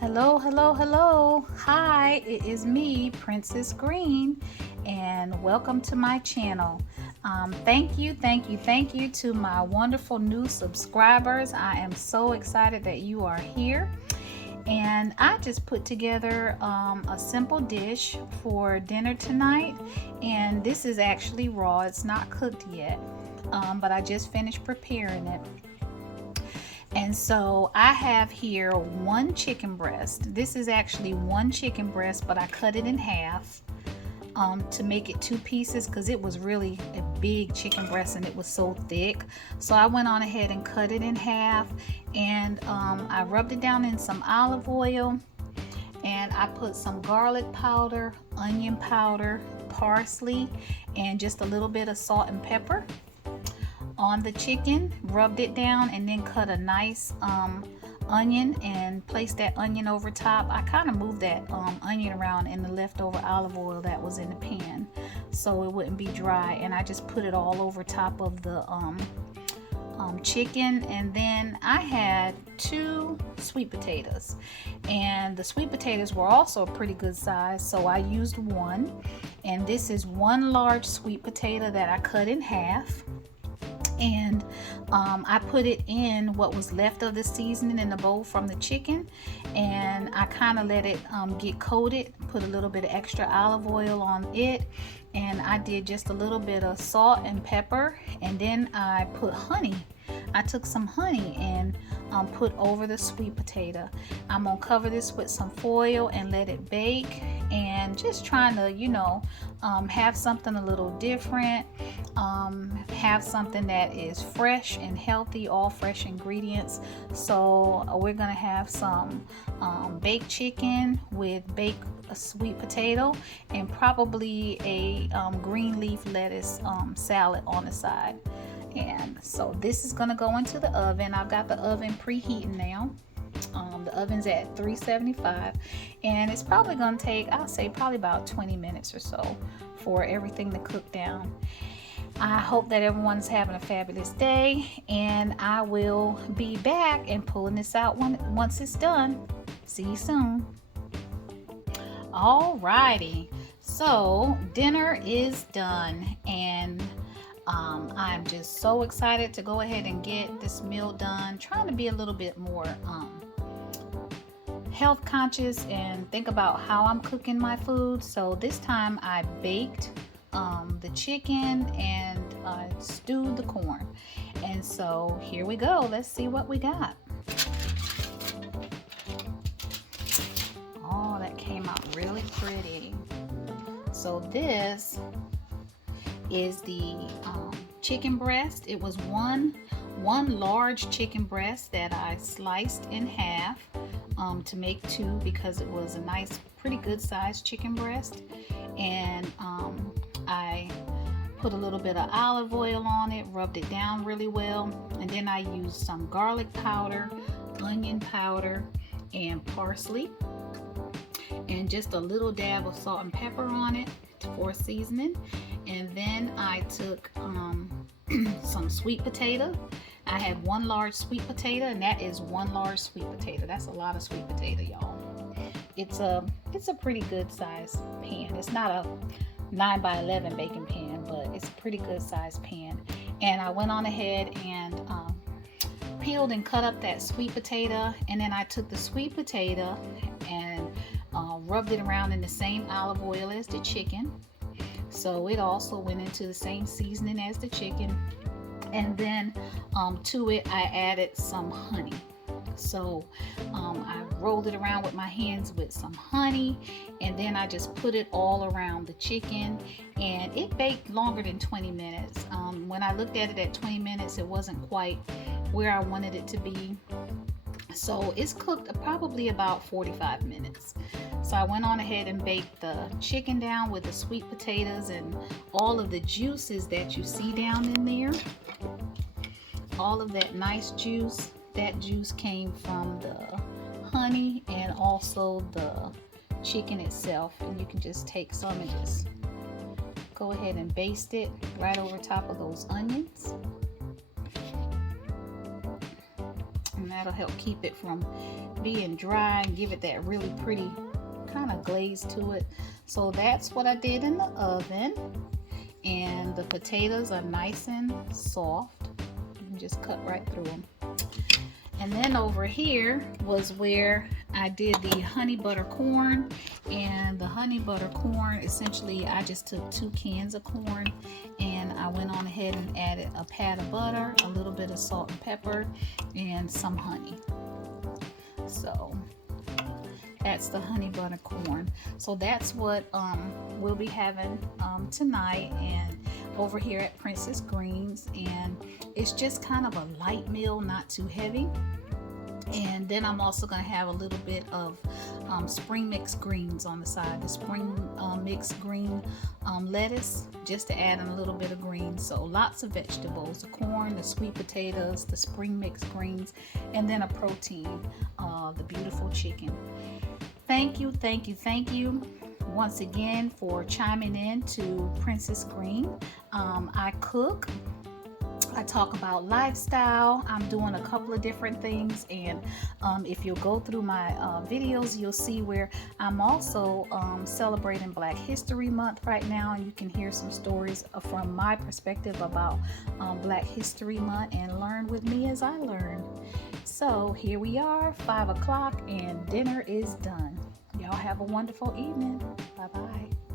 Hello, hello, hello. Hi, it is me, Princess Green, and welcome to my channel. Thank you to my wonderful new subscribers. I am so excited that you are here. And I just put together a simple dish for dinner tonight. And this is actually raw, it's not cooked yet, but I just finished preparing it. And so I have here one chicken breast. This is actually one chicken breast, but I cut it in half to make it two pieces because it was really a big chicken breast and it was so thick. So I went on ahead and cut it in half, and I rubbed it down in some olive oil, and I put some garlic powder, onion powder, parsley, and just a little bit of salt and pepper on the chicken, rubbed it down, and then cut a nice onion and placed that onion over top. I kind of moved that onion around in the leftover olive oil that was in the pan so it wouldn't be dry, and I just put it all over top of the chicken. And then I had two sweet potatoes, and the sweet potatoes were also a pretty good size, so I used one. And this is one large sweet potato that I cut in half, and I put it in what was left of the seasoning in the bowl from the chicken, and I kind of let it get coated, put a little bit of extra olive oil on it, and I did just a little bit of salt and pepper, and then I put honey. I took some honey and put over the sweet potato. I'm gonna cover this with some foil and let it bake, and just trying to have something a little different, have something that is fresh and healthy, all fresh ingredients. So we're gonna have some baked chicken with baked sweet potato, and probably a green leaf lettuce salad on the side. And so this is going to go into the oven. I've got the oven preheating now. The oven's at 375, and it's probably going to take, I'll say, probably about 20 minutes or so for everything to cook down. I hope that everyone's having a fabulous day, and I will be back and pulling this out once it's done. See you soon. Alrighty, so dinner is done, and I'm just so excited to go ahead and get this meal done. Trying to be a little bit more health conscious and think about how I'm cooking my food. So this time I baked the chicken and stewed the corn. And so here we go. Let's see what we got. Oh, that came out really pretty. So this is the chicken breast. It was one large chicken breast that I sliced in half to make two, because it was a nice, pretty good sized chicken breast. And I put a little bit of olive oil on it, rubbed it down really well, and then I used some garlic powder, onion powder, and parsley, and just a little dab of salt and pepper on it for seasoning. And then I took some sweet potato. I had one large sweet potato, and that is one large sweet potato. That's a lot of sweet potato, y'all. It's a pretty good size pan. It's not a 9x11 baking pan, but it's a pretty good size pan. And I went on ahead and peeled and cut up that sweet potato, and then I took the sweet potato and rubbed it around in the same olive oil as the chicken. So it also went into the same seasoning as the chicken. And then to it I added some honey. So I rolled it around with my hands with some honey, and then I just put it all around the chicken, and it baked longer than 20 minutes. When I looked at it at 20 minutes, it wasn't quite where I wanted it to be. So it's cooked probably about 45 minutes. So I went on ahead and baked the chicken down with the sweet potatoes and all of the juices that you see down in there. All of that nice juice, that juice came from the honey and also the chicken itself. And you can just take some and just go ahead and baste it right over top of those onions. And that'll help keep it from being dry and give it that really pretty kind of glaze to it. So that's what I did in the oven, and the potatoes are nice and soft. You can just cut right through them. And then over here was where I did the honey butter corn. And the honey butter corn, essentially I just took 2 cans of corn and I went on ahead and added a pat of butter, a little bit of salt and pepper, and some honey. So that's the honey butter corn. So that's what we'll be having tonight, and over here at Princess Greens. And it's just kind of a light meal, not too heavy. And then I'm also going to have a little bit of spring mixed greens on the side, the spring mixed green lettuce, just to add in a little bit of greens. So lots of vegetables, the corn, the sweet potatoes, the spring mixed greens, and then a protein, the beautiful chicken. Thank you once again for chiming in to Princess Green. I cook, I talk about lifestyle, I'm doing a couple of different things, and if you'll go through my videos, you'll see where I'm also celebrating Black History Month right now, and you can hear some stories from my perspective about Black History Month and learn with me as I learn. So here we are, 5 o'clock, and dinner is done. Y'all have a wonderful evening. Bye-bye.